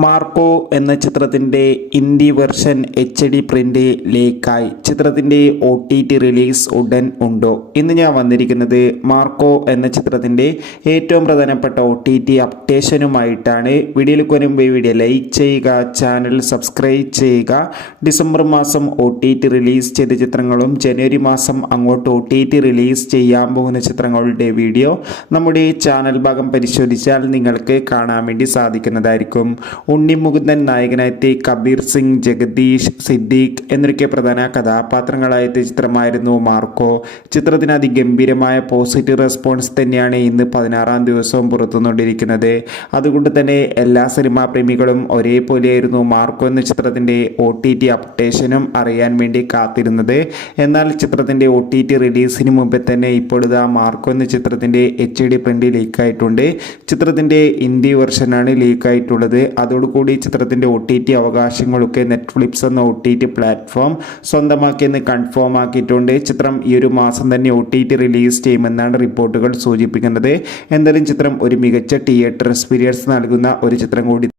Marco എന്ന ചിത്രത്തിൻ്റെ Hindi version HD print ലീക്കായി. ചിത്രത്തിൻ്റെ OTT റിലീസ് ഉടൻ ഉണ്ടോ? ഇന്ന് ഞാൻ വന്നിരിക്കുന്നത് മാർക്കോ എന്ന ചിത്രത്തിൻ്റെ ഏറ്റവും പ്രധാനപ്പെട്ട OTT അപ്ഡേഷനുമായിട്ടാണ്. വീഡിയോയിലേക്ക് വരുമ്പോൾ വീഡിയോ ലൈക്ക് ചെയ്യുക, ചാനൽ സബ്സ്ക്രൈബ് ചെയ്യുക. ഡിസംബർ മാസം OTT റിലീസ് ചെയ്ത ചിത്രങ്ങളും ജനുവരി മാസം അങ്ങോട്ട് OTT റിലീസ് ചെയ്യാൻ പോകുന്ന ചിത്രങ്ങളുടെ വീഡിയോ നമ്മുടെ ചാനൽ ഭാഗം പരിശോധിച്ചാൽ നിങ്ങൾക്ക് കാണാൻ വേണ്ടി സാധിക്കുന്നതായിരിക്കും. ഉണ്ണി മുകുന്ദൻ നായകനായെത്തി കബീർ സിംഗ്, ജഗദീഷ്, സിദ്ദീഖ് എന്നൊക്കെ പ്രധാന കഥാപാത്രങ്ങളായെത്തിയ ചിത്രമായിരുന്നു മാർക്കോ. ചിത്രത്തിന് അതിഗംഭീരമായ പോസിറ്റീവ് റെസ്പോൺസ് തന്നെയാണ് ഇന്ന് 16-ാം ദിവസവും പുറത്തുകൊണ്ടിരിക്കുന്നത്. അതുകൊണ്ട് തന്നെ എല്ലാ സിനിമാ പ്രേമികളും ഒരേപോലെയായിരുന്നു മാർക്കോ എന്ന ചിത്രത്തിൻ്റെ OTT അപ്ഡേഷനും അറിയാൻ വേണ്ടി കാത്തിരുന്നത്. എന്നാൽ ചിത്രത്തിൻ്റെ OTT റിലീസിന് മുമ്പേ തന്നെ ഇപ്പോഴിതാ മാർക്കോ എന്ന ചിത്രത്തിൻ്റെ HD പ്രിൻ്റ് ലീക്കായിട്ടുണ്ട്. ചിത്രത്തിൻ്റെ ഹിന്ദി വെർഷനാണ് ലീക്കായിട്ടുള്ളത്. അതോടുകൂടി ചിത്രത്തിൻ്റെ OTT അവകാശങ്ങളൊക്കെ നെറ്റ്ഫ്ലിക്സ് എന്ന OTT പ്ലാറ്റ്ഫോം സ്വന്തമാക്കിയെന്ന് കൺഫേം ആക്കിയിട്ടുണ്ട്. ചിത്രം ഈ ഒരു മാസം തന്നെ OTT റിലീസ് ചെയ്യുമെന്നാണ് റിപ്പോർട്ടുകൾ സൂചിപ്പിക്കുന്നത്. എന്തായാലും ചിത്രം ഒരു മികച്ച തിയേറ്റർ എക്സ്പീരിയൻസ് നൽകുന്ന ഒരു ചിത്രം കൂടി